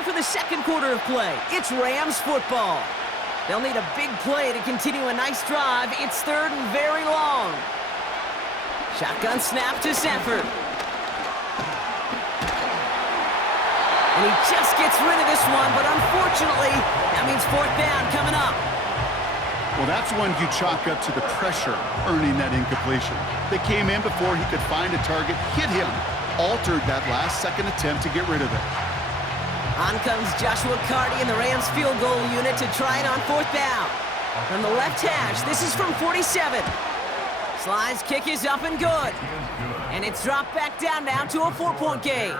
on for the second quarter of play. It's Rams football. They'll need a big play to continue a nice drive. It's third and very long. Shotgun snap to Sanford. And he just gets rid of this one, but unfortunately, that means fourth down coming up. Well, that's one you chalk up to the pressure earning that incompletion. They came in before he could find a target, hit him, altered that last-second attempt to get rid of it. On comes Joshua Carty in the Rams field goal unit to try it on fourth down. From the left hash, this is from 47. Sly's kick is up and good. And it's dropped back down now to a 4-point game.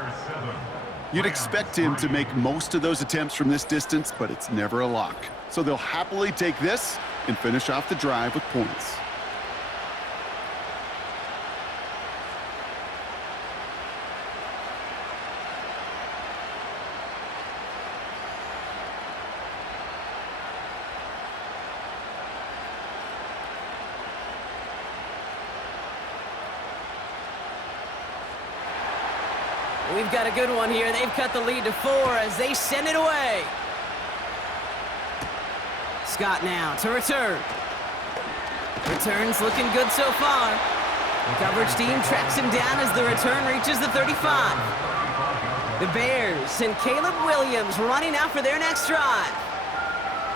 You'd expect him to make most of those attempts from this distance, but it's never a lock. So they'll happily take this and finish off the drive with points. We've got a good one here. They've cut the lead to 4 as they send it away. Scott now to return. Return's looking good so far. The coverage team tracks him down as the return reaches the 35. The Bears and Caleb Williams running out for their next drive.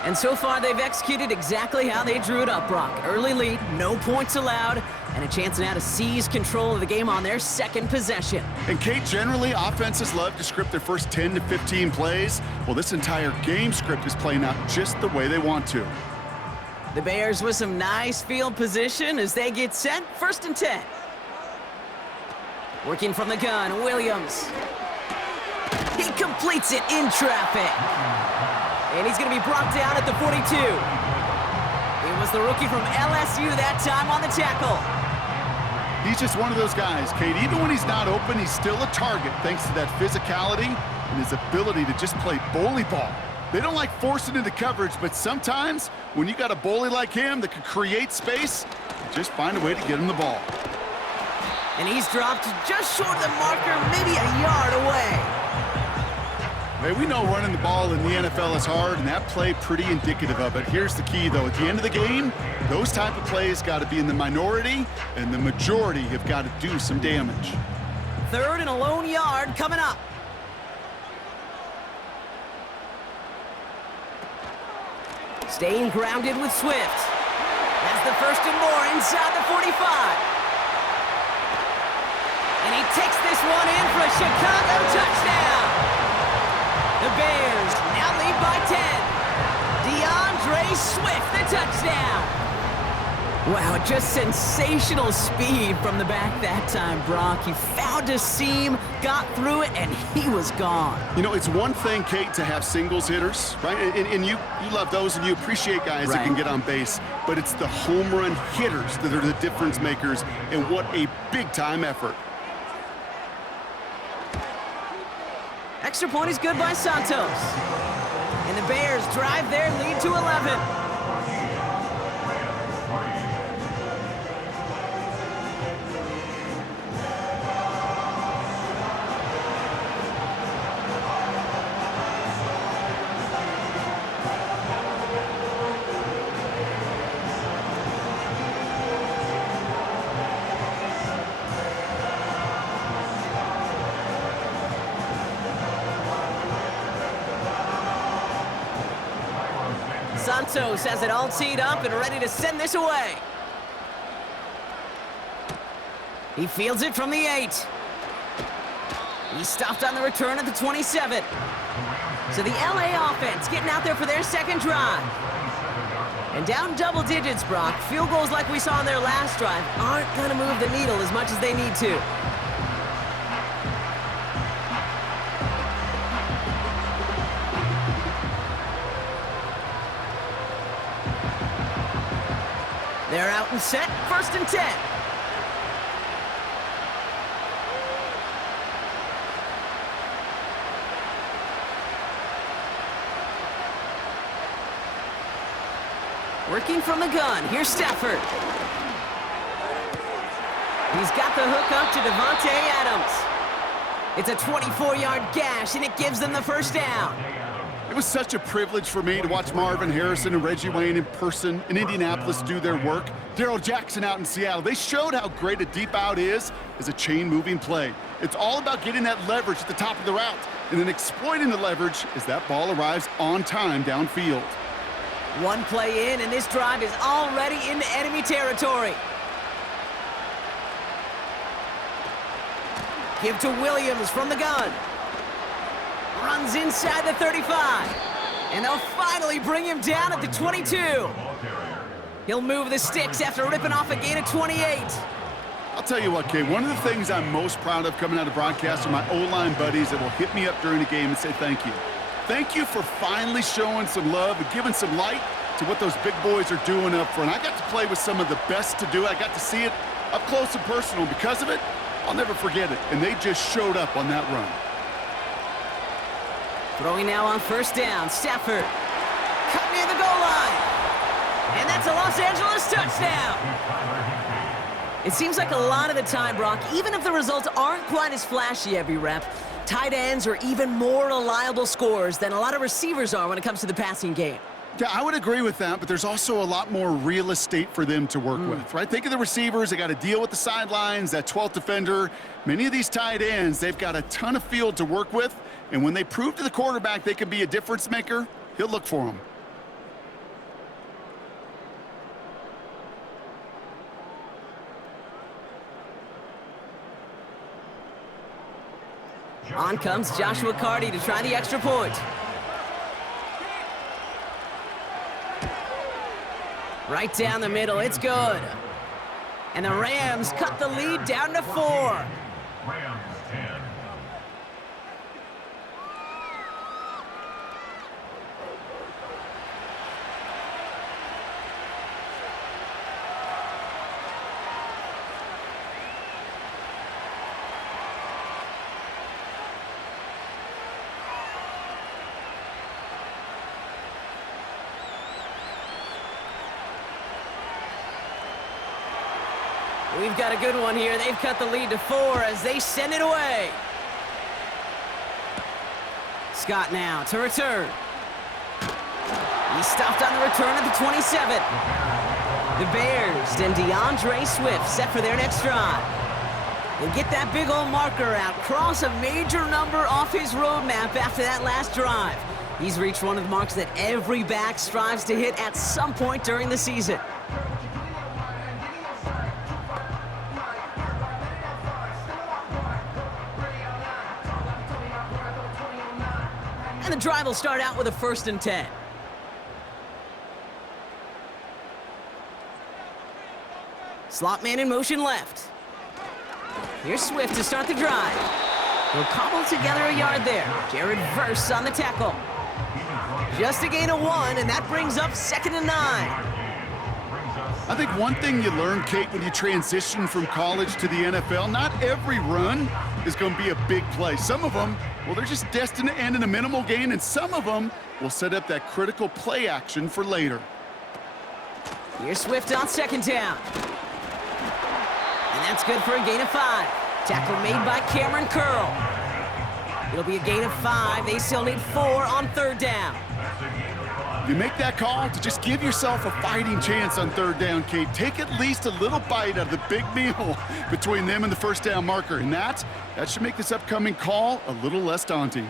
And so far, they've executed exactly how they drew it up, Brock. Early lead, no points allowed, and a chance now to seize control of the game on their second possession. And Kate, generally, offenses love to script their first 10 to 15 plays. Well, this entire game script is playing out just the way they want to. The Bears with some nice field position as they get set, 1st and 10. Working from the gun, Williams. He completes it in traffic. And he's going to be brought down at the 42. It was the rookie from LSU that time on the tackle. He's just one of those guys, Kate. Even when he's not open, he's still a target thanks to that physicality and his ability to just play bully ball. They don't like forcing into coverage, but sometimes when you got a bully like him that can create space, just find a way to get him the ball. And he's dropped just short of the marker, maybe a yard away. Hey, we know running the ball in the NFL is hard, and that play pretty indicative of it. Here's the key, though. At the end of the game, those type of plays got to be in the minority, and the majority have got to do some damage. 3rd and a lone yard coming up. Staying grounded with Swift. That's the 1st and more inside the 45. And he takes this one in for a Chicago touchdown. The Bears now lead by 10. DeAndre Swift, the touchdown. Wow, just sensational speed from the back that time, Brock. He found a seam, got through it, and he was gone. You know, it's one thing, Kate, to have singles hitters, right? And you love those, and you appreciate guys that can get on base. But it's the home run hitters that are the difference makers, and what a big-time effort. Extra point is good by Santos. And the Bears drive their lead to 11. Santos has it all teed up and ready to send this away. He fields it from the 8. He stopped on the return at the 27. So the LA offense getting out there for their second drive. And down double digits, Brock. Field goals like we saw on their last drive aren't going to move the needle as much as they need to. They're out and set, 1st and 10. Working from the gun, here's Stafford. He's got the hook up to Devontae Adams. It's a 24-yard gash, and it gives them the first down. It was such a privilege for me to watch Marvin Harrison and Reggie Wayne in person in Indianapolis do their work. Darrell Jackson out in Seattle. They showed how great a deep out is as a chain-moving play. It's all about getting that leverage at the top of the route and then exploiting the leverage as that ball arrives on time downfield. One play in, and this drive is already into enemy territory. Give to Williams from the gun. Runs inside the 35. And they'll finally bring him down at the 22. He'll move the sticks after ripping off a gain of 28. I'll tell you what, Kay, one of the things I'm most proud of coming out of broadcast are my O-line buddies that will hit me up during the game and say thank you. Thank you for finally showing some love and giving some light to what those big boys are doing up front. I got to play with some of the best to do it. I got to see it up close and personal. Because of it, I'll never forget it. And they just showed up on that run. Throwing now on first down, Stafford. Cut near the goal line. And that's a Los Angeles touchdown. It seems like a lot of the time, Brock, even if the results aren't quite as flashy every rep, tight ends are even more reliable scorers than a lot of receivers are when it comes to the passing game. Yeah, I would agree with that, but there's also a lot more real estate for them to work with, right? Think of the receivers. They got to deal with the sidelines, that 12th defender. Many of these tight ends, they've got a ton of field to work with, and when they prove to the quarterback they can be a difference maker, he'll look for them. On comes Joshua Carty to try the extra point. Right down the middle, it's good. And the Rams cut the lead down to 4. Rams 10. We've got a good one here. They've cut the lead to 4 as they send it away. Scott now to return. He's stopped on the return at the 27. The Bears and DeAndre Swift set for their next drive. They get that big old marker out, cross a major number off his roadmap after that last drive. He's reached one of the marks that every back strives to hit at some point during the season. And the drive will start out with a 1st and 10. Slot man in motion left. Here's Swift to start the drive. He'll cobble together a yard there. Jared Verse on the tackle. Just a gain of 1, and that brings up 2nd and 9. I think one thing you learn, Kate, when you transition from college to the NFL, not every run is going to be a big play. Some of them, well, they're just destined to end in a minimal gain, and some of them will set up that critical play action for later. Here's Swift on 2nd down. And that's good for a gain of 5. Tackle made by Cameron Curl. It'll be a gain of 5. They still need 4 on 3rd down. You make that call to just give yourself a fighting chance on 3rd down, Kate. Take at least a little bite out of the big meal between them and the 1st down marker. And that should make this upcoming call a little less daunting.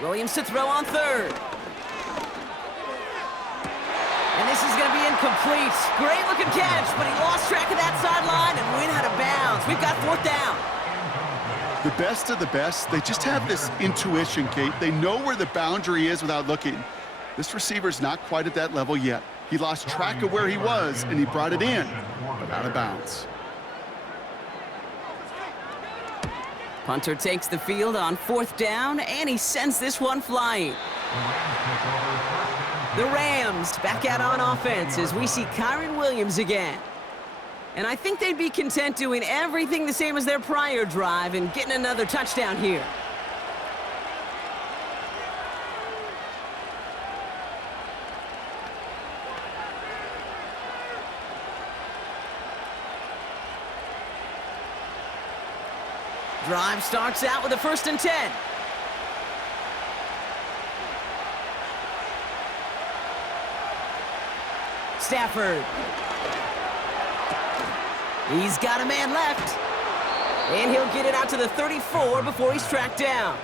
Williams to throw on 3rd. And this is going to be incomplete. Great looking catch, but he lost track of that sideline and went out of bounds. We've got 4th down. The best of the best, they just have this intuition, Kate. They know where the boundary is without looking. This receiver's not quite at that level yet. He lost track of where he was, and he brought it in, but out of bounds. Punter takes the field on 4th down, and he sends this one flying. The Rams back out on offense as we see Kyren Williams again. And I think they'd be content doing everything the same as their prior drive and getting another touchdown here. Drive starts out with a 1st and 10. Stafford. He's got a man left. And he'll get it out to the 34 before he's tracked down.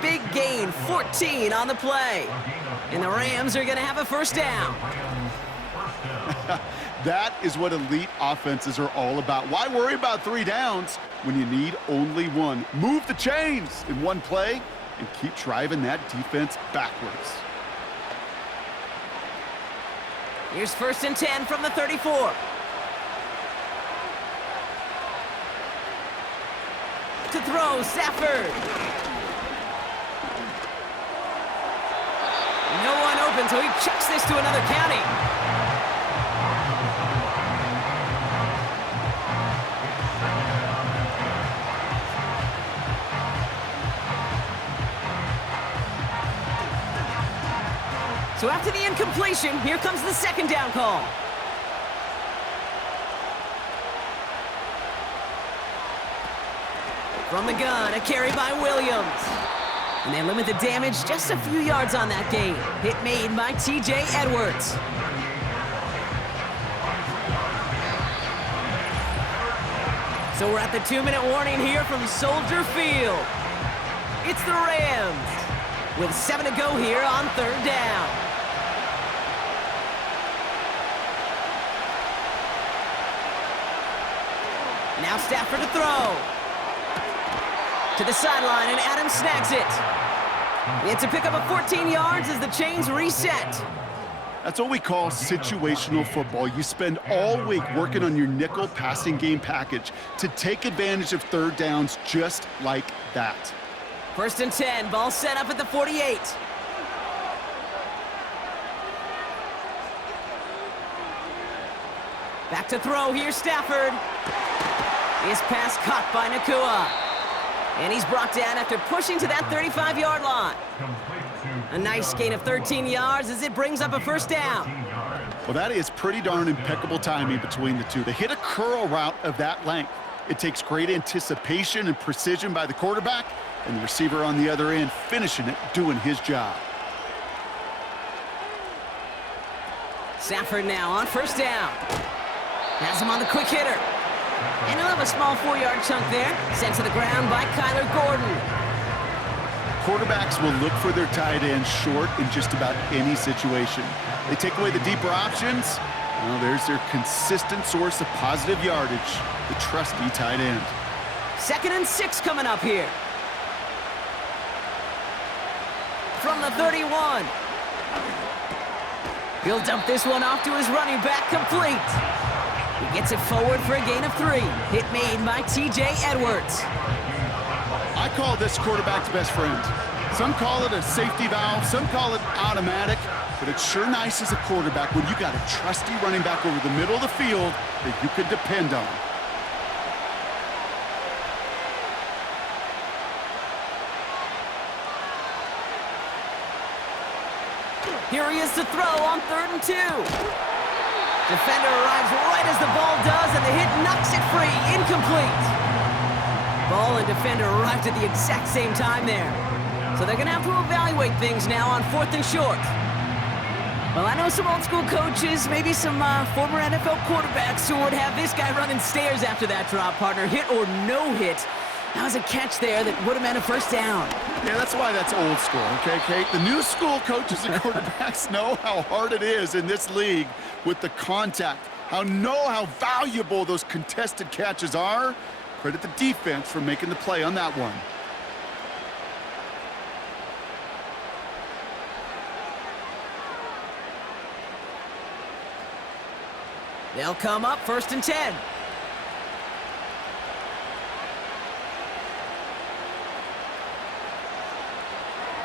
Big gain, 14 on the play. And the Rams are going to have a 1st down. That is what elite offenses are all about. Why worry about 3 downs when you need only 1? Move the chains in 1 play and keep driving that defense backwards. Here's 1st and 10 from the 34. To throw, Stafford. No one open, so he chucks this to another county. So after the incompletion, here comes the 2nd down call. From the gun, a carry by Williams. And they limit the damage just a few yards on that gain. Hit made by T.J. Edwards. So we're at the 2-minute warning here from Soldier Field. It's the Rams with 7 to go here on 3rd down. Now Stafford to throw. To the sideline, and Adams snags it. It's a pickup of 14 yards as the chains reset. That's what we call situational football. You spend all week working on your nickel passing game package to take advantage of 3rd downs just like that. 1st and 10, ball set up at the 48. Back to throw here, Stafford. His pass caught by Nakua. And he's brought down after pushing to that 35-yard line. A nice gain of 13 yards as it brings up a 1st down. Well, that is pretty darn impeccable timing between the two. They hit a curl route of that length. It takes great anticipation and precision by the quarterback, and the receiver on the other end finishing it, doing his job. Stafford now on 1st down. Has him on the quick hitter. And he'll have a small 4-yard chunk there. Sent to the ground by Kyler Gordon. Quarterbacks will look for their tight end short in just about any situation. They take away the deeper options. Well, there's their consistent source of positive yardage, the trusty tight end. 2nd and 6 coming up here. From the 31. He'll dump this one off to his running back, complete. He gets it forward for a gain of 3. Hit made by T.J. Edwards. I call this quarterback's best friend. Some call it a safety valve, some call it automatic, but it's sure nice as a quarterback when you got a trusty running back over the middle of the field that you can depend on. Here he is to throw on 3rd and 2. Defender arrives right as the ball does, and the hit knocks it free. Incomplete. Ball and defender arrived at the exact same time there. So they're going to have to evaluate things now on 4th and short. Well, I know some old school coaches, maybe some former NFL quarterbacks who would have this guy running stairs after that drop, partner. Hit or no hit. That was a catch there that would have meant a 1st down. Yeah, that's why that's old school, okay, Kate? The new school coaches and quarterbacks know how hard it is in this league with the contact, how valuable those contested catches are. Credit the defense for making the play on that one. They'll come up 1st and 10.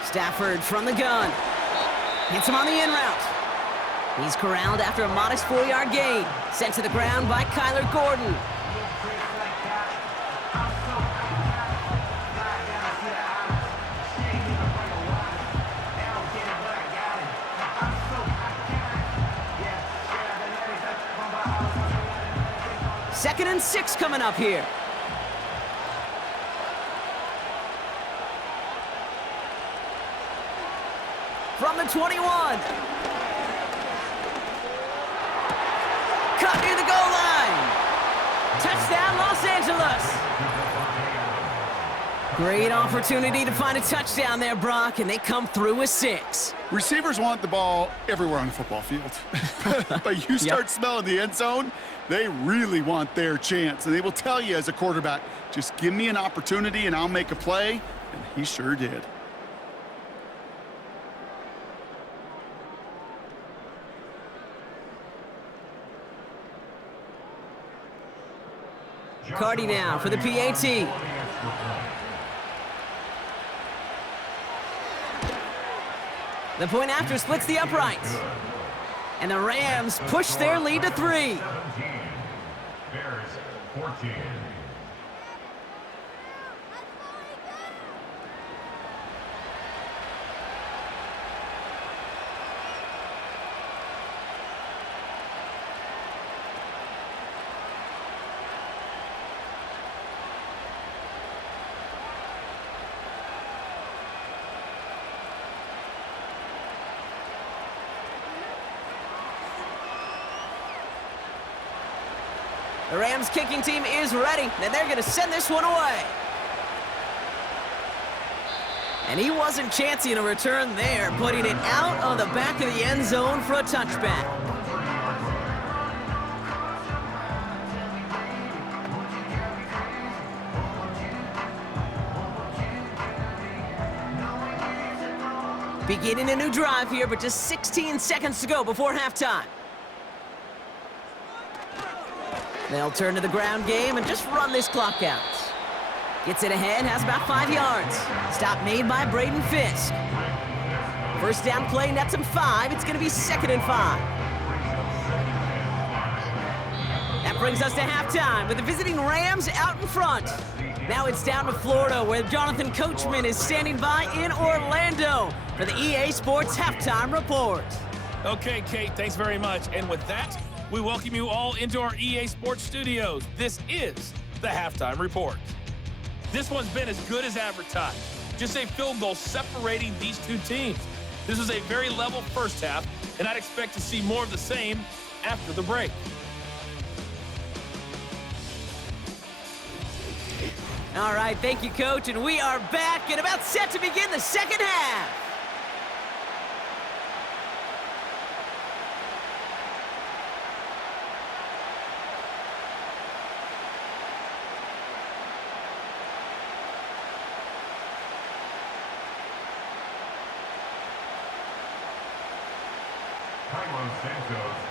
Stafford from the gun. Hits him on the in route. He's corralled after a modest 4-yard gain. Sent to the ground by Kyler Gordon. Second and 6 coming up here. the 21. Cut near the goal line. Touchdown, Los Angeles. Great opportunity to find a touchdown there, Brock, and they come through with 6. Receivers want the ball everywhere on the football field. But you start smelling the end zone, they really want their chance. And they will tell you as a quarterback, just give me an opportunity and I'll make a play. And he sure did. Cardi now for the PAT. The point after splits the uprights. And the Rams push their lead to 3. 17. Bears 14. The Rams kicking team is ready, and they're going to send this one away. And he wasn't chancing a return there, putting it out on the back of the end zone for a touchback. Beginning a new drive here, but just 16 seconds to go before halftime. They'll turn to the ground game and just run this clock out. Gets it ahead, has about 5 yards. Stop made by Braden Fisk. First down play, nets him 5. It's going to be 2nd and 5. That brings us to halftime with the visiting Rams out in front. Now it's down to Florida, where Jonathan Coachman is standing by in Orlando for the EA Sports Halftime Report. Okay, Kate, thanks very much. And with that, we welcome you all into our EA Sports studios. This is the Halftime Report. This one's been as good as advertised. Just a field goal separating these two teams. This was a very level first half, and I'd expect to see more of the same after the break. All right, thank you, Coach, and we are back and about set to begin the second half.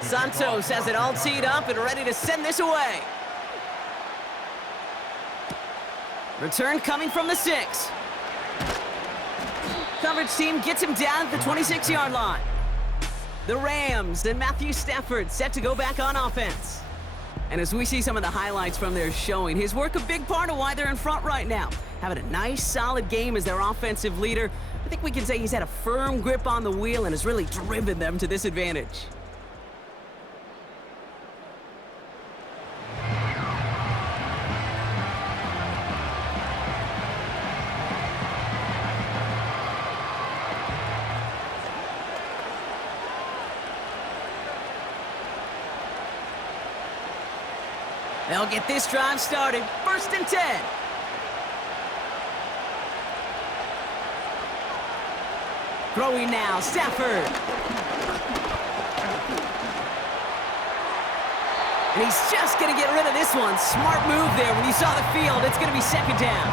Santos has it all teed up and ready to send this away. Return coming from the 6. Coverage team gets him down at the 26-yard line. The Rams and Matthew Stafford set to go back on offense. And as we see some of the highlights from their showing, his work a big part of why they're in front right now. Having a nice, solid game as their offensive leader. I think we can say he's had a firm grip on the wheel and has really driven them to this advantage. They'll get this drive started. 1st and 10. Throwing now, Stafford. And he's just going to get rid of this one. Smart move there when you saw the field. It's going to be 2nd down.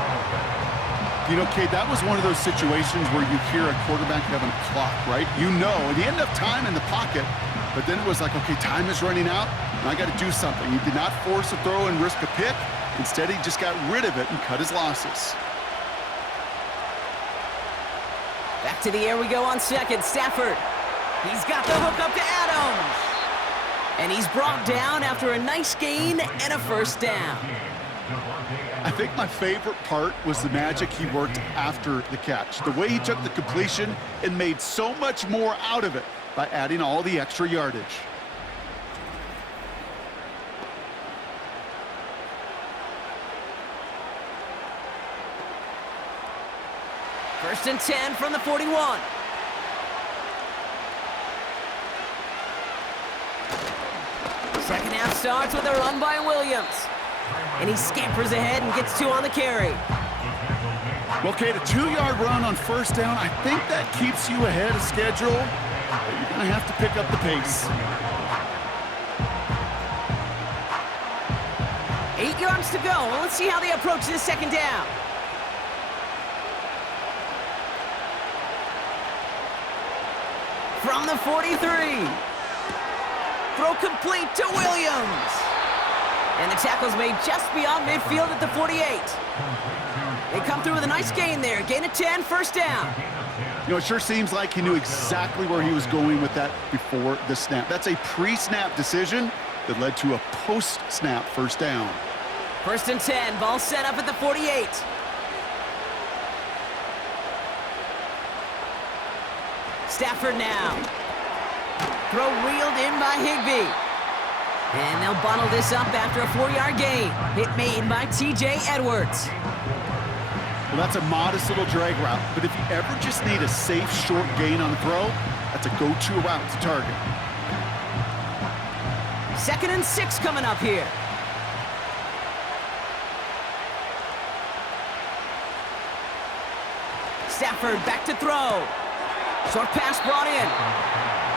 You know, Kate, that was one of those situations where you hear a quarterback having a clock, right? You know, and he ended up time in the pocket, but then it was like, okay, time is running out, and I got to do something. He did not force a throw and risk a pick. Instead, he just got rid of it and cut his losses. Back to the air we go on 2nd. Stafford. He's got the hook up to Adams. And he's brought down after a nice gain and a 1st down. I think my favorite part was the magic he worked after the catch. The way he took the completion and made so much more out of it by adding all the extra yardage. First and 10 from the 41. half starts with a run by Williams. And he scampers ahead and gets 2 on the carry. Well, Kate, a 2-yard run on first down, I think that keeps you ahead of schedule, but you're going to have to pick up the pace. 8 yards to go. Well, let's see how they approach this second down. From the 43. Throw complete to Williams. And the tackle's made just beyond midfield at the 48. They come through with a nice gain there. Gain of 10, first down. You know, it sure seems like he knew exactly where he was going with that before the snap. That's a pre-snap decision that led to a post-snap first down. First and 10, ball set up at the 48. Stafford now. Throw reeled in by Higbee. And they'll bottle this up after a 4-yard gain. Hit made by T.J. Edwards. Well, that's a modest little drag route, but if you ever just need a safe, short gain on a throw, that's a go-to route to target. 2nd and 6 coming up here. Stafford back to throw. Short pass brought in.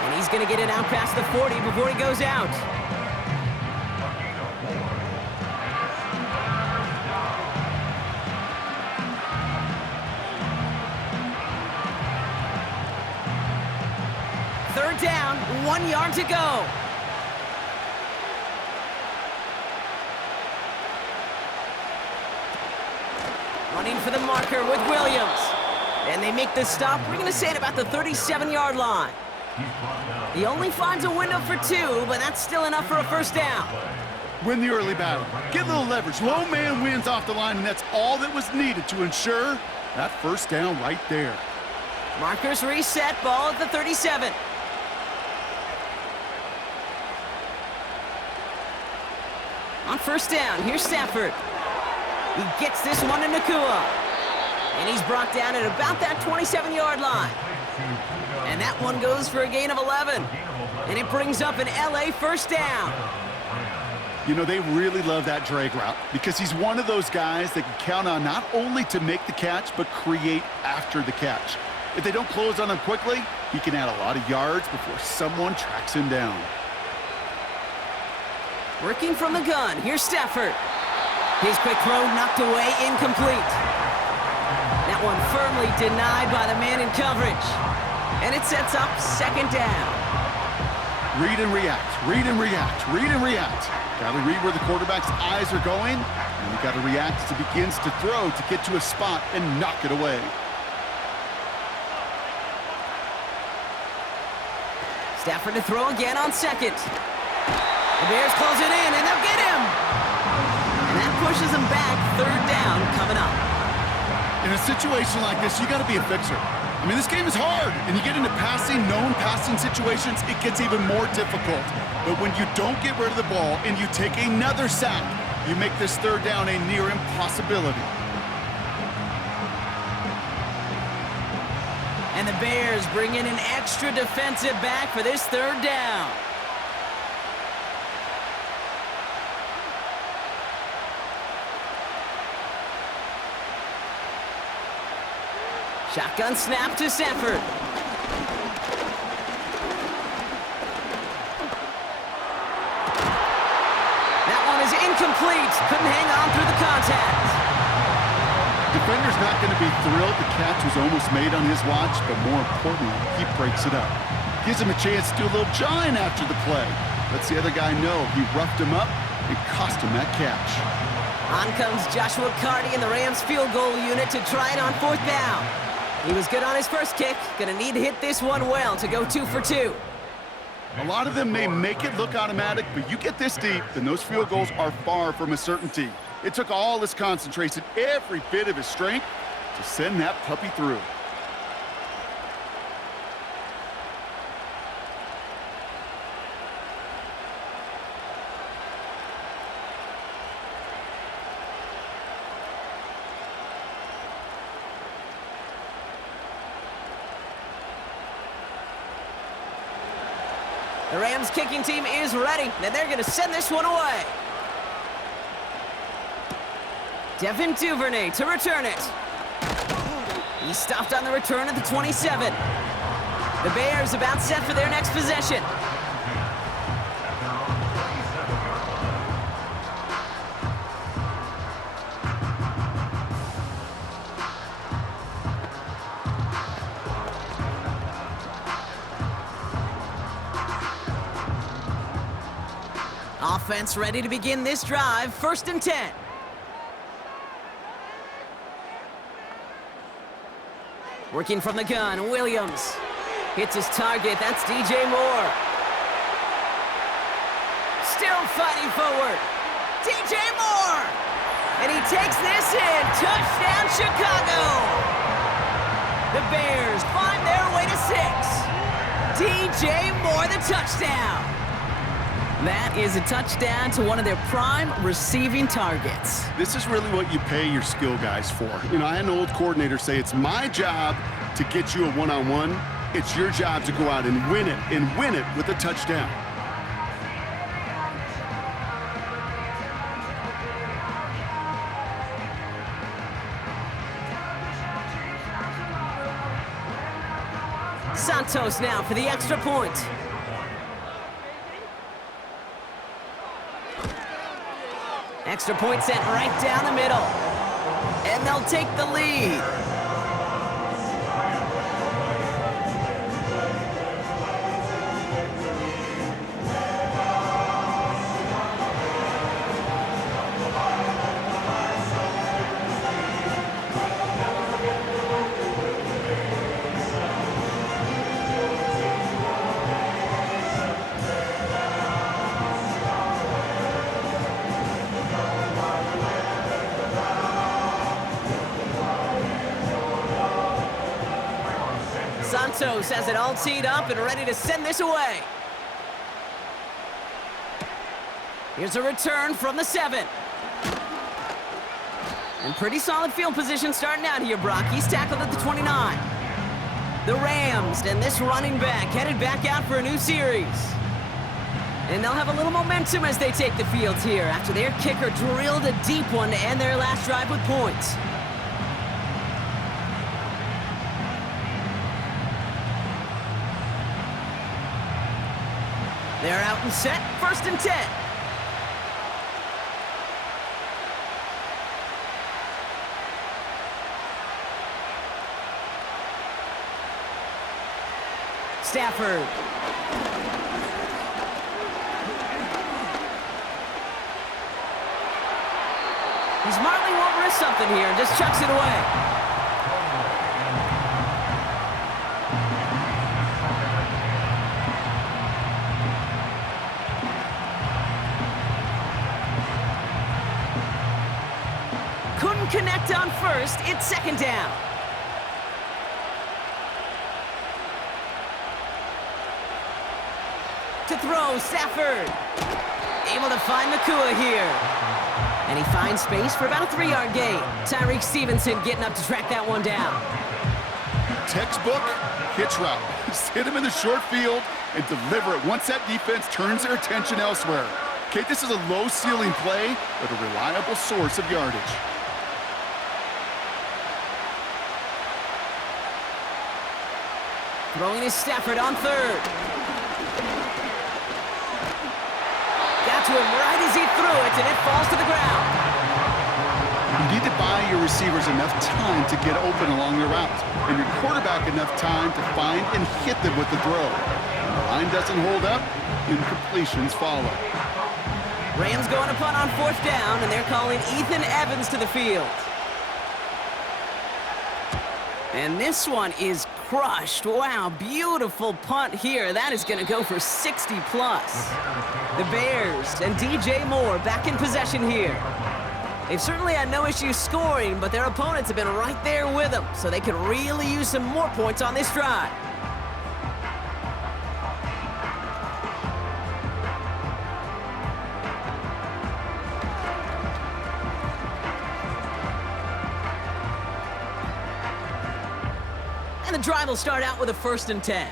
And he's going to get it out past the 40 before he goes out. Third down, 1 yard to go. Running for the marker with Williams. And they make the stop, we're going to say, at about the 37-yard line. He only finds a window for 2, but that's still enough for a first down. Win the early battle. Get a little leverage. Low man wins off the line, and that's all that was needed to ensure that first down right there. Markers reset, ball at the 37. On first down, here's Stafford. He gets this one to Nakua. And he's brought down at about that 27-yard line. And that one goes for a gain of 11. And it brings up an LA first down. You know, they really love that drag route because he's one of those guys that can count on not only to make the catch, but create after the catch. If they don't close on him quickly, he can add a lot of yards before someone tracks him down. Working from the gun, here's Stafford. His quick throw knocked away, incomplete. That one firmly denied by the man in coverage. And it sets up second down. Read and react, read and react, read and react. Got to read where the quarterback's eyes are going, and you got to react as he begins to throw to get to a spot and knock it away. Stafford to throw again on second. The Bears close it in, and they'll get him. And that pushes them back. Third down coming up. In a situation like this, you got to be a fixer. I mean, this game is hard, and you get into known passing situations, it gets even more difficult. But when you don't get rid of the ball and you take another sack, you make this third down a near impossibility. And the Bears bring in an extra defensive back for this third down. Shotgun snap to Stafford. That one is incomplete. Couldn't hang on through the contact. Defender's not going to be thrilled the catch was almost made on his watch, but more importantly, he breaks it up. Gives him a chance to do a little jawing after the play. Lets the other guy know he roughed him up and cost him that catch. On comes Joshua Carty and the Rams field goal unit to try it on fourth down. He was good on his first kick. Gonna need to hit this one well to go 2 for 2. A lot of them may make it look automatic, but you get this deep, and those field goals are far from a certainty. It took all his concentration, every bit of his strength, to send that puppy through. The Rams kicking team is ready, and they're going to send this one away. Devin Duvernay to return it. He's stopped on the return at the 27. The Bears about set for their next possession. Offense ready to begin this drive. 1st and 10. Working from the gun, Williams. Hits his target, that's DJ Moore. Still fighting forward. DJ Moore! And he takes this in. Touchdown, Chicago! The Bears find their way to 6. DJ Moore, the touchdown. That is a touchdown to one of their prime receiving targets. This is really what you pay your skill guys for. You know, I had an old coordinator say, it's my job to get you a one-on-one. It's your job to go out and win it with a touchdown. Santos now for the extra point. Extra point sent right down the middle. And they'll take the lead. Santos has it all teed up and ready to send this away. Here's a return from the 7. And pretty solid field position starting out here, Brock. He's tackled at the 29. The Rams and this running back headed back out for a new series. And they'll have a little momentum as they take the field here after their kicker drilled a deep one to end their last drive with points. They're out and set, 1st and 10. Stafford. He smartly won't risk something here and just chucks it away. Couldn't connect on 1st, it's 2nd down. To throw, Stafford. Able to find Nakua here. And he finds space for about a 3-yard gain. Tyreek Stevenson getting up to track that one down. Textbook hitch route. Just hit him in the short field and deliver it once that defense turns their attention elsewhere. Okay, this is a low ceiling play, but a reliable source of yardage. Throwing is Stafford on 3rd. Got to him right as he threw it, and it falls to the ground. You need to buy your receivers enough time to get open along their route, and your quarterback enough time to find and hit them with the throw. When the line doesn't hold up, incompletions follow. Rams going to punt on 4th down, and they're calling Ethan Evans to the field. And this one is crushed. Wow, beautiful punt here. That is going to go for 60+. The Bears and DJ Moore back in possession here. They've certainly had no issues scoring, but their opponents have been right there with them, so they could really use some more points on this drive. And the drive will start out with a 1st and 10.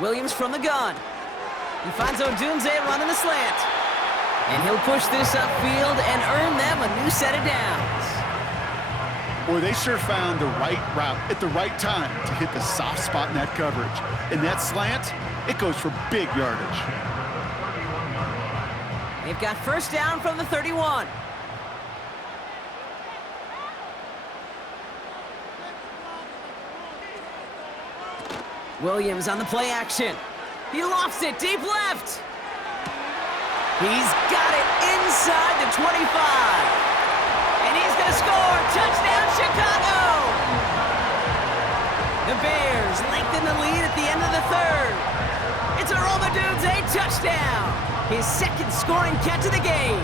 Williams from the gun. He finds Odunze running the slant. And he'll push this upfield and earn them a new set of downs. Boy, they sure found the right route at the right time to hit the soft spot in that coverage. And that slant, it goes for big yardage. They've got first down from the 31. Williams on the play action. He lofts it deep left. He's got it inside the 25. And he's going to score. Touchdown, Chicago! The Bears lengthen the lead at the end of the third. It's a Odunze touchdown. His second scoring catch of the game.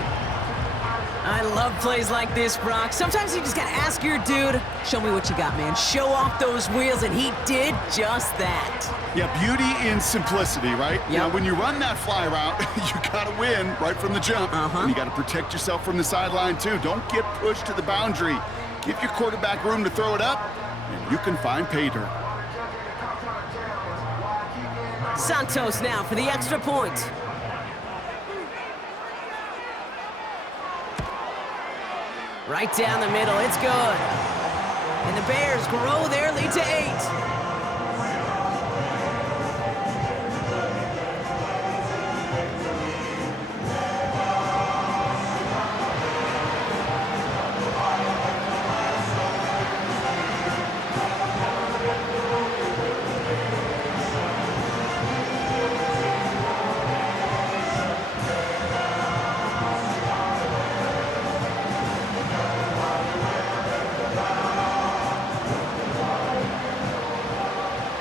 I love plays like this, Brock. Sometimes you just got to ask your dude, show me what you got, man. Show off those wheels, and he did just that. Yeah, beauty in simplicity, right? Yep. Now, when you run that fly route, you got to win right from the jump. And you got to protect yourself from the sideline, too. Don't get pushed to the boundary. Give your quarterback room to throw it up, and you can find pay dirt. Santos now for the extra point. Right down the middle, it's good. And the Bears grow their lead to 8.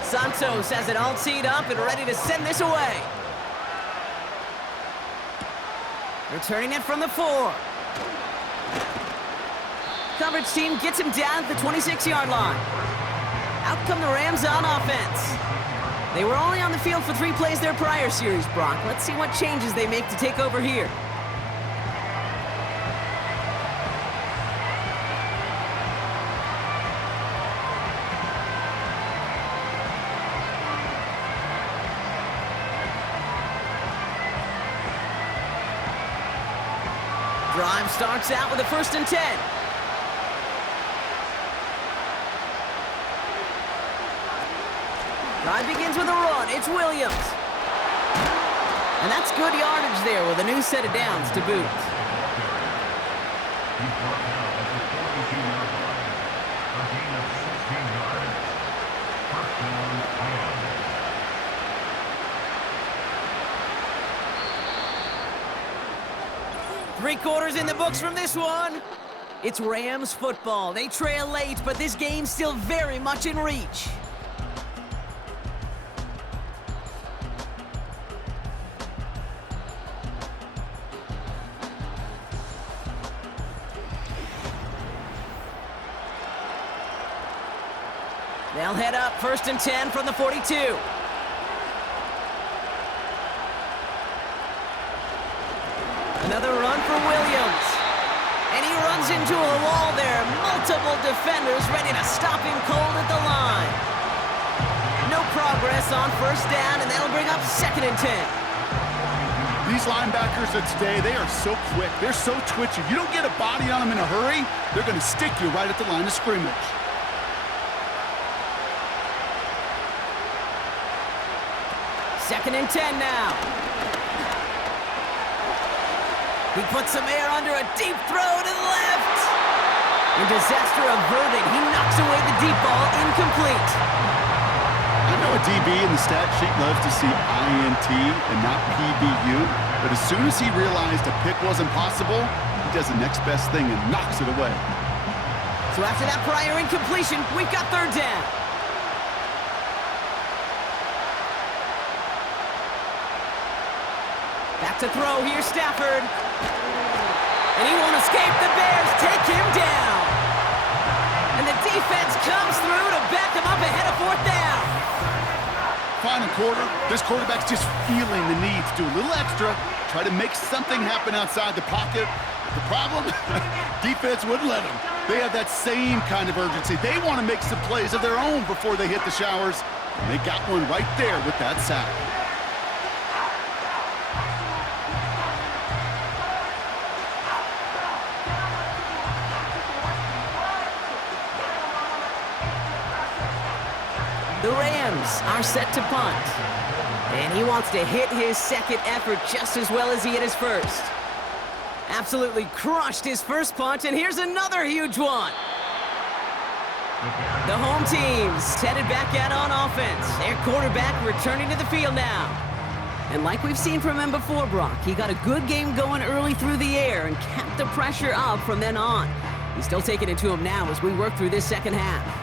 Santos has it all teed up and ready to send this away. Returning it from the 4. Coverage team gets him down at the 26-yard line. Out come the Rams on offense. They were only on the field for 3 plays their prior series, Brock. Let's see what changes they make to take over here. Drive starts out with a 1st and 10. Drive begins with a run. It's Williams. And that's good yardage there with a new set of downs to boot. He's brought down at the 42-yard line. A gain of 16 yards. First down and 3 quarters in the books from this one. It's Rams football. They trail late, but this game's still very much in reach. They'll head up 1st and 10 from the 42. Another run for Williams. And he runs into a wall there. Multiple defenders ready to stop him cold at the line. No progress on 1st down, and that'll bring up 2nd and 10. These linebackers of today, they are so quick. They're so twitchy. You don't get a body on them in a hurry, they're going to stick you right at the line of scrimmage. Second and 10 now. He puts some air under a deep throw to the left. And disaster averted. He knocks away the deep ball, incomplete. I know a DB in the stat sheet loves to see INT and not PBU, but as soon as he realized a pick wasn't possible, he does the next best thing and knocks it away. So after that prior incompletion, we've got 3rd down. Back to throw here, Stafford. And he won't escape. The Bears take him down. And the defense comes through to back him up ahead of 4th down. Final quarter, this quarterback's just feeling the need to do a little extra, try to make something happen outside the pocket. The problem? Defense wouldn't let them. They have that same kind of urgency. They want to make some plays of their own before they hit the showers. And they got one right there with that sack. The Rams are set to punt. And he wants to hit his second effort just as well as he hit his first. Absolutely crushed his first punt, and here's another huge one. The home team's headed back out on offense. Their quarterback returning to the field now. And like we've seen from him before, Brock, he got a good game going early through the air and kept the pressure up from then on. He's still taking it to him now as we work through this second half.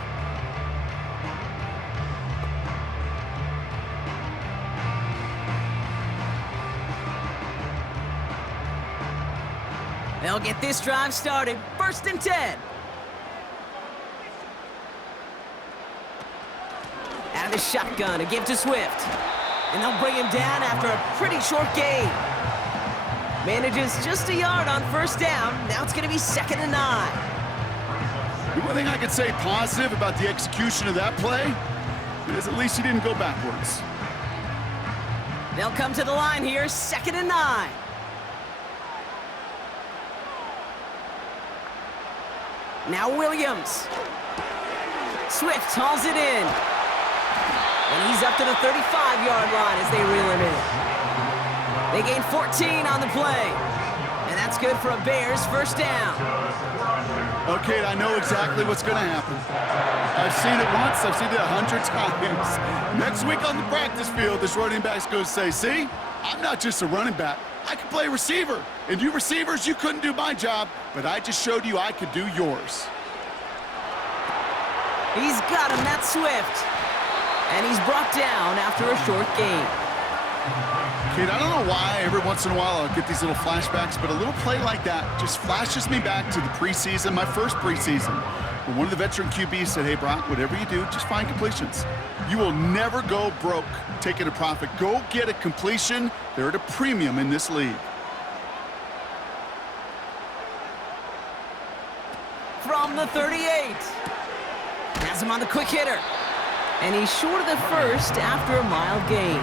They'll get this drive started. 1st and 10. Out of the shotgun to give to Swift. And they'll bring him down after a pretty short gain. Manages just a yard on 1st down. Now it's going to be 2nd and 9. The one thing I could say positive about the execution of that play is at least he didn't go backwards. They'll come to the line here. 2nd and 9. Now Williams. Swift hauls it in. And he's up to the 35-yard line as they reel him in. They gain 14 on the play. And that's good for a Bears 1st down. Okay, I know exactly what's going to happen. I've seen it once. I've seen it 100 times. Next week on the practice field, this running back's going to say, see, I'm not just a running back. I can play receiver. And you receivers, you couldn't do my job, but I just showed you I could do yours. He's got him, that's Swift. And he's brought down after a short gain. Kid, I don't know why every once in a while I'll get these little flashbacks, but a little play like that just flashes me back to the preseason, my first preseason. When one of the veteran QBs said, hey, Brock, whatever you do, just find completions. You will never go broke taking a profit. Go get a completion. They're at a premium in this league. From the 38. Has him on the quick hitter. And he's short of the first after a mild gain.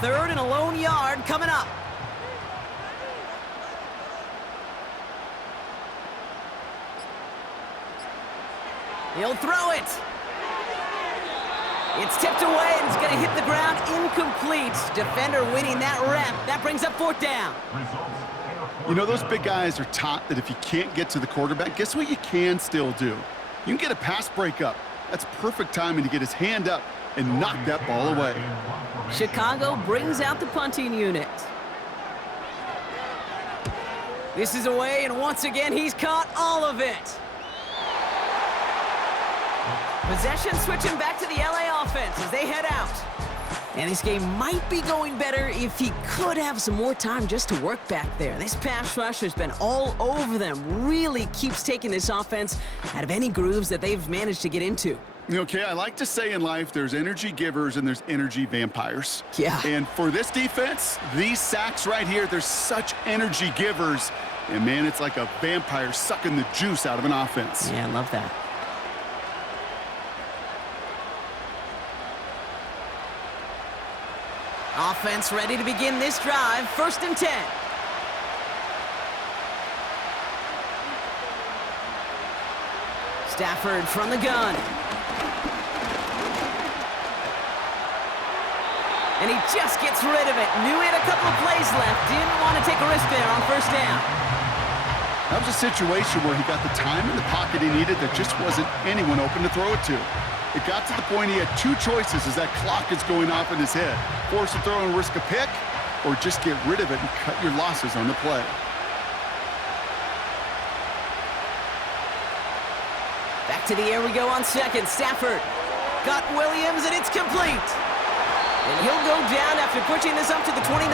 Third and a lone yard coming up. He'll throw it. It's tipped away, and it's going to hit the ground incomplete. Defender winning that rep. That brings up 4th down. You know, those big guys are taught that if you can't get to the quarterback, guess what you can still do? You can get a pass breakup. That's perfect timing to get his hand up and knock that ball away. Chicago brings out the punting unit. This is away, and once again, he's caught all of it. Possession switching back to the LA offense as they head out. And this game might be going better if he could have some more time just to work back there. This pass rush has been all over them. Really keeps taking this offense out of any grooves that they've managed to get into. Okay, I like to say in life there's energy givers and there's energy vampires. Yeah. And for this defense, these sacks right here, they're such energy givers. And man, it's like a vampire sucking the juice out of an offense. Yeah, I love that. Offense ready to begin this drive. 1st and 10. Stafford from the gun. And he just gets rid of it. Knew he had a couple of plays left. Didn't want to take a risk there on 1st down. That was a situation where he got the time in the pocket he needed. There just wasn't anyone open to throw it to. It got to the point he had 2 choices as that clock is going off in his head. Force a throw and risk a pick, or just get rid of it and cut your losses on the play. Back to the air we go on 2nd. Stafford got Williams, and it's complete. And he'll go down after pushing this up to the 29.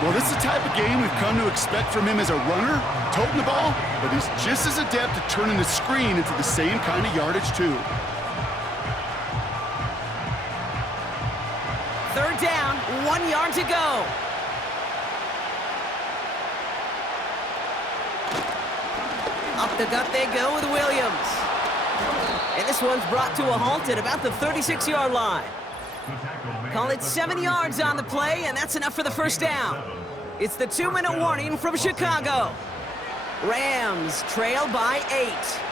Well, this is the type of game we've come to expect from him as a runner, toting the ball, but he's just as adept at turning the screen into the same kind of yardage, too. 3rd down. 1 yard to go. Up the gut they go with Williams. And this one's brought to a halt at about the 36-yard line. Call it 7 yards on the play, and that's enough for the first down. It's the 2-minute warning from Chicago. Rams trail by 8.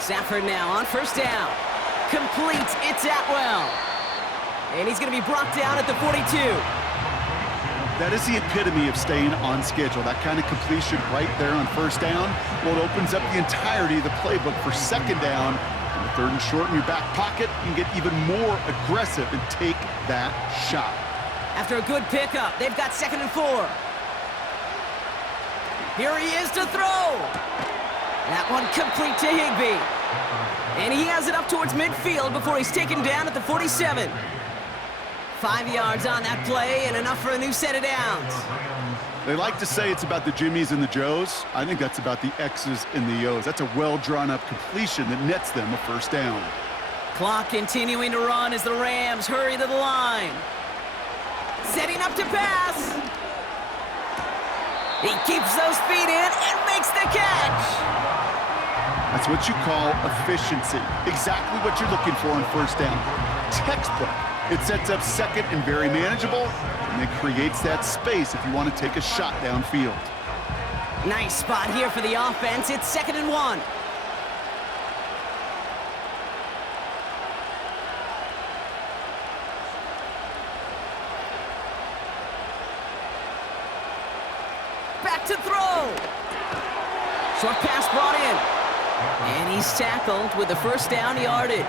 Stafford now on first down. Complete, it's Atwell. And he's going to be brought down at the 42. That is the epitome of staying on schedule. That kind of completion right there on first down. Well, it opens up the entirety of the playbook for second down. And the third and short in your back pocket, you can get even more aggressive and take that shot. After a good pickup, they've got 2nd and 4. Here he is to throw. That one complete to Higbee. And he has it up towards midfield before he's taken down at the 47. 5 yards on that play and enough for a new set of downs. They like to say it's about the Jimmies and the Joes. I think that's about the X's and the O's. That's a well-drawn-up completion that nets them a first down. Clock continuing to run as the Rams hurry to the line. Setting up to pass. He keeps those feet in and makes the catch. That's what you call efficiency. Exactly what you're looking for on first down. Textbook. It sets up second and very manageable, and it creates that space if you want to take a shot downfield. Nice spot here for the offense. It's 2nd and 1. Back to throw. Short pass brought in. And he's tackled with the first down yardage.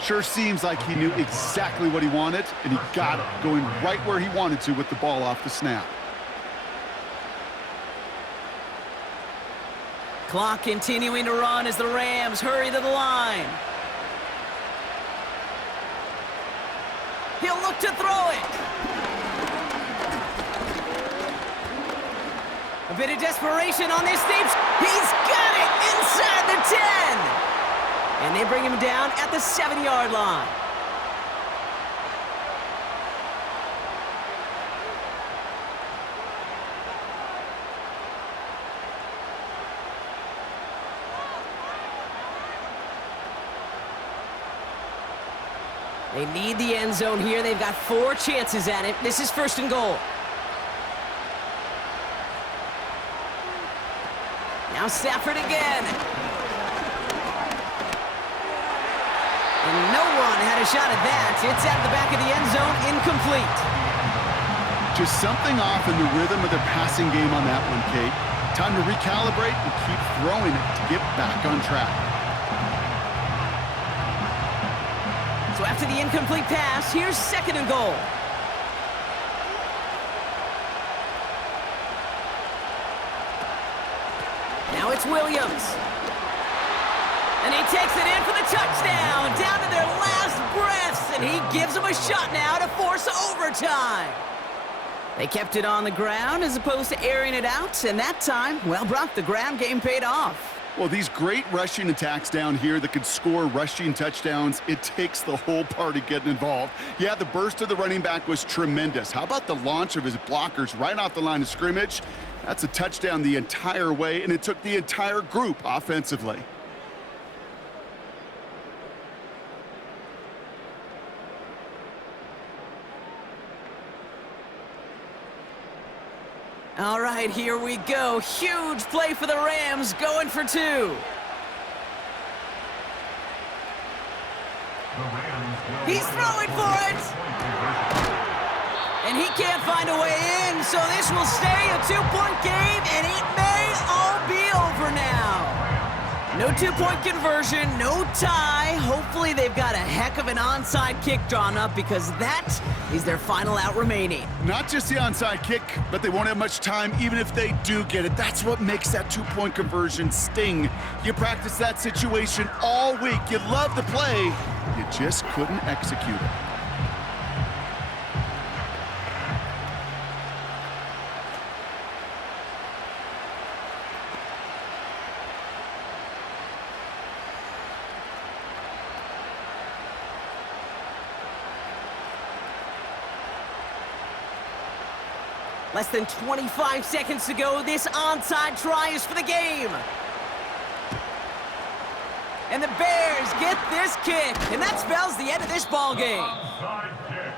Sure seems like he knew exactly what he wanted, and he got it, going right where he wanted to with the ball off the snap. Clock continuing to run as the Rams hurry to the line. He'll look to throw it. A bit of desperation on this deep. He's got it inside the 10. And they bring him down at the 7-yard line. They need the end zone here. They've got 4 chances at it. This is 1st and goal. Now Stafford again. And no one had a shot at that. It's at the back of the end zone, incomplete. Just something off in the rhythm of their passing game on that one, Kate. Time to recalibrate and keep throwing it to get back on track. So after the incomplete pass, here's 2nd and goal. Now it's Williams. And he takes it in for the touchdown, down to their last breaths, and he gives them a shot now to force overtime. They kept it on the ground as opposed to airing it out, and that time, well, Brock, the ground game paid off. Well, these great rushing attacks down here that could score rushing touchdowns, it takes the whole party getting involved. Yeah, the burst of the running back was tremendous. How about the launch of his blockers right off the line of scrimmage? That's a touchdown the entire way, and it took the entire group offensively. All right, here we go. Huge play for the Rams, going for 2. He's throwing for it. And he can't find a way in, so this will stay a 2-point game, and it may all be over now. No 2-point conversion, no tie. Hopefully they've got a heck of an onside kick drawn up because that is their final out remaining. Not just the onside kick, but they won't have much time even if they do get it. That's what makes that 2-point conversion sting. You practice that situation all week. You love the play. You just couldn't execute it. Less than 25 seconds to go. This onside try is for the game. And the Bears get this kick, and that spells the end of this ball game.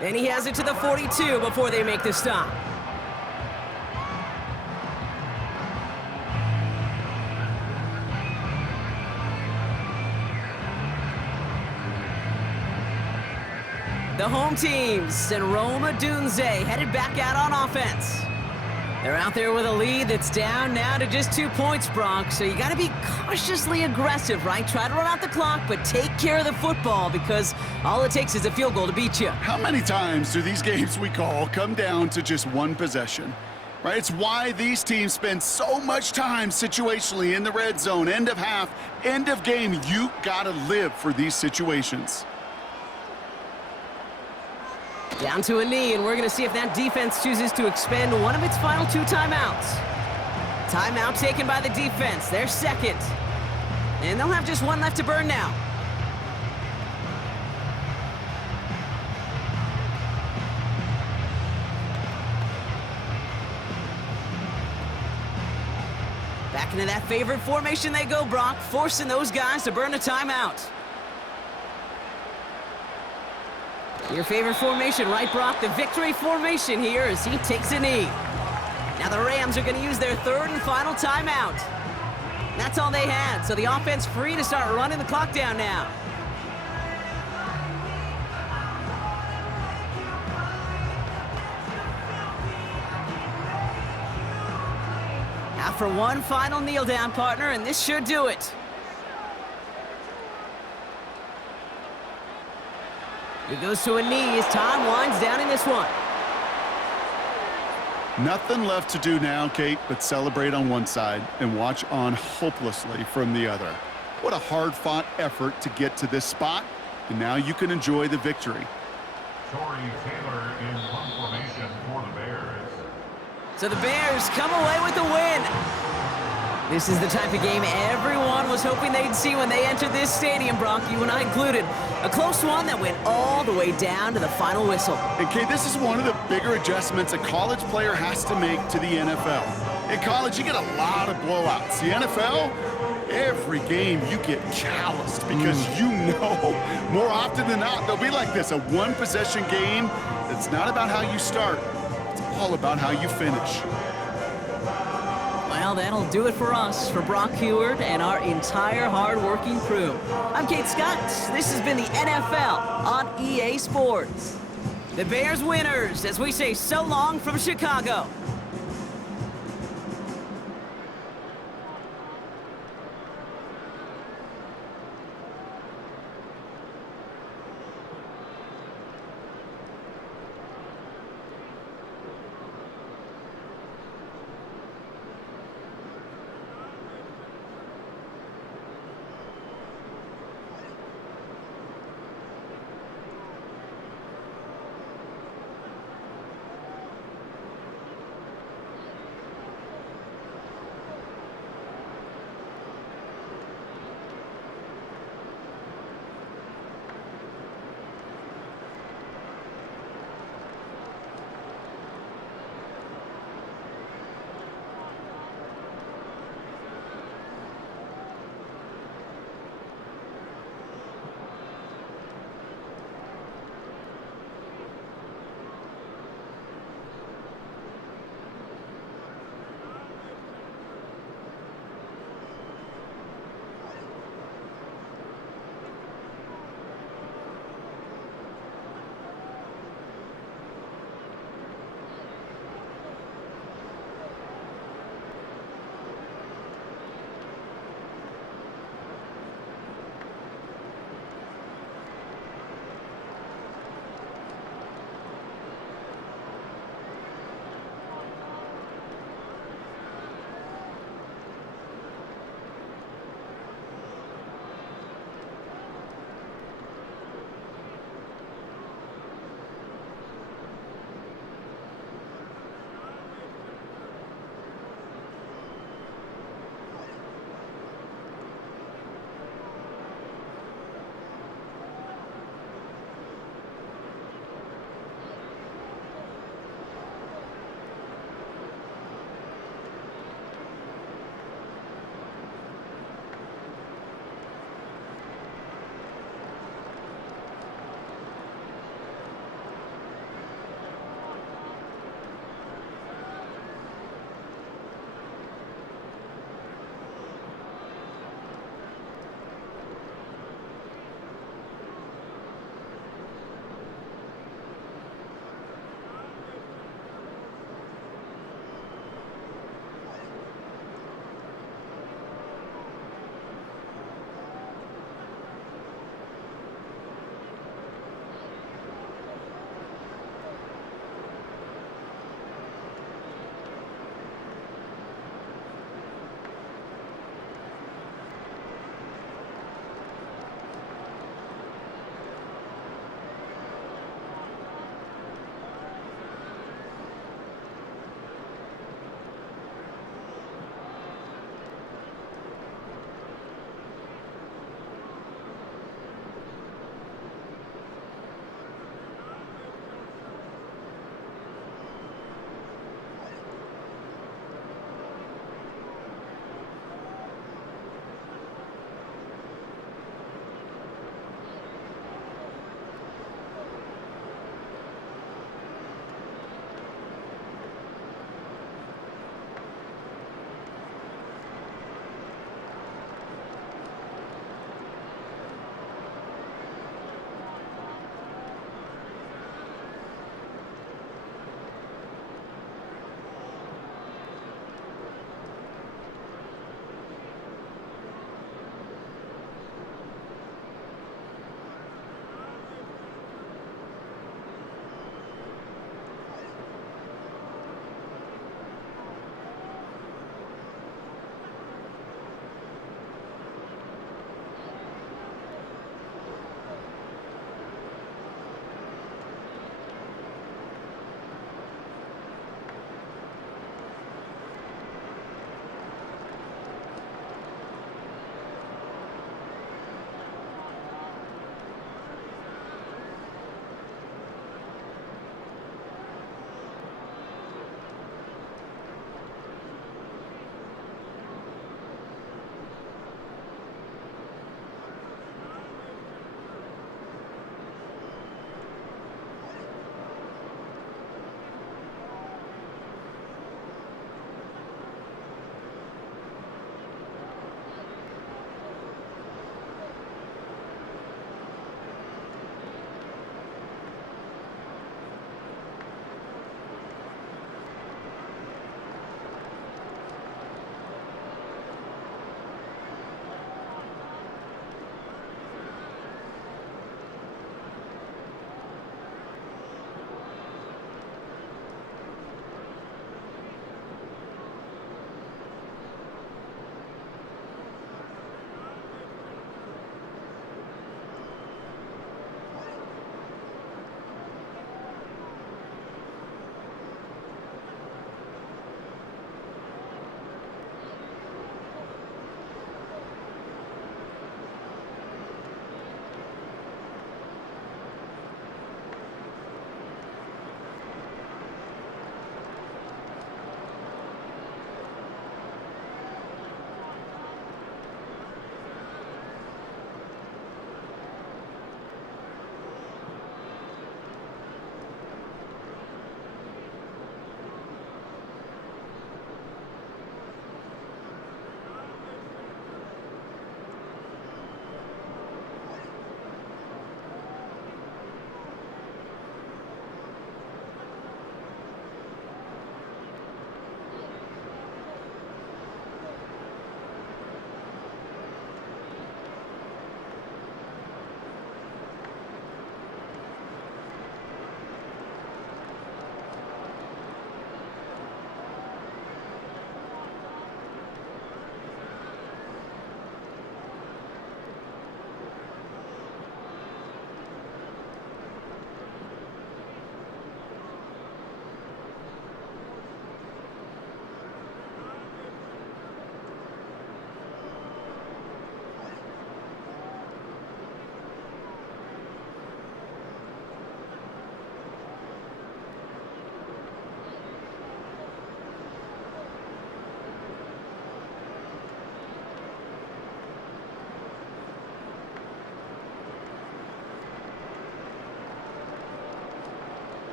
And he has it to the 42 before they make the stop. The home teams and Roma Dunze headed back out on offense. They're out there with a lead that's down now to just 2 points, Bronx. So you got to be cautiously aggressive, right? Try to run out the clock, but take care of the football because all it takes is a field goal to beat you. How many times do these games we call come down to just one possession? Right? It's why these teams spend so much time situationally in the red zone, end of half, end of game. You got to live for these situations. Down to a knee, and we're going to see if that defense chooses to expend one of its final 2 timeouts. Timeout taken by the defense, their second. And they'll have just one left to burn now. Back into that favorite formation they go, Brock, forcing those guys to burn a timeout. Your favorite formation, right, Brock? The victory formation here as he takes a knee. Now the Rams are going to use their 3rd and final timeout. That's all they had, so the offense free to start running the clock down now. Out for one final kneel down, partner, and this should do it. He goes to a knee as time winds down in this one. Nothing left to do now, Kate, but celebrate on one side and watch on hopelessly from the other. What a hard-fought effort to get to this spot, and now you can enjoy the victory. Torrey Taylor in punt formation for the Bears. So the Bears come away with the win. This is the type of game everyone was hoping they'd see when they entered this stadium, Brock, you and I included. A close one that went all the way down to the final whistle. And Kate, this is one of the bigger adjustments a college player has to make to the NFL. In college, you get a lot of blowouts. The NFL, every game you get calloused because you know more often than not they'll be like this, a one-possession game. It's not about how you start. It's all about how you finish. Well, that'll do it for us, for Brock Heward and our entire hard-working crew. I'm Kate Scott. This has been the NFL on EA Sports. The Bears winners, as we say so long from Chicago.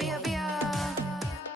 Yeah.